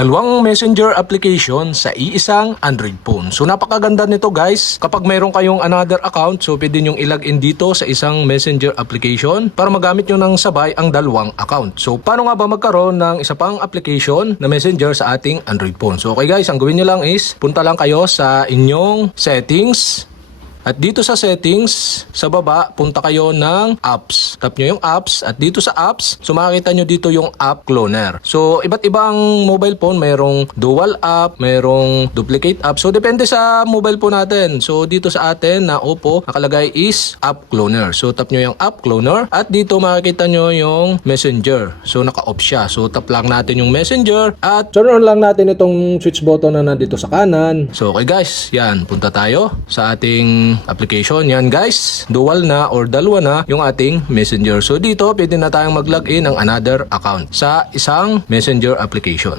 Dalawang messenger application sa iisang Android phone. So napakaganda nito guys. Kapag mayroon kayong another account, so pwede nyong ilagin dito sa isang messenger application para magamit nyo ng sabay ang dalawang account. So paano nga ba magkaroon ng isa pang application na messenger sa ating Android phone? So okay guys, ang gawin nyo lang is punta lang kayo sa inyong settings. At dito sa settings, sa baba, punta kayo ng apps. Tap nyo yung apps. At dito sa apps, so makikita nyo dito yung app cloner. So, iba't ibang mobile phone, mayroong dual app, mayroong duplicate app. So, depende sa mobile phone natin. So, dito sa atin na Oppo, nakalagay is app cloner. So, tap nyo yung app cloner. At dito makikita nyo yung messenger. So, naka-off siya. So, tap lang natin yung messenger. At turn on lang natin itong switch button na nandito sa kanan. So, okay guys, yan. Punta tayo sa ating application. Yan guys, dual na or dalawa na yung ating messenger. So dito, pwede na tayong mag-login ng another account sa isang messenger application.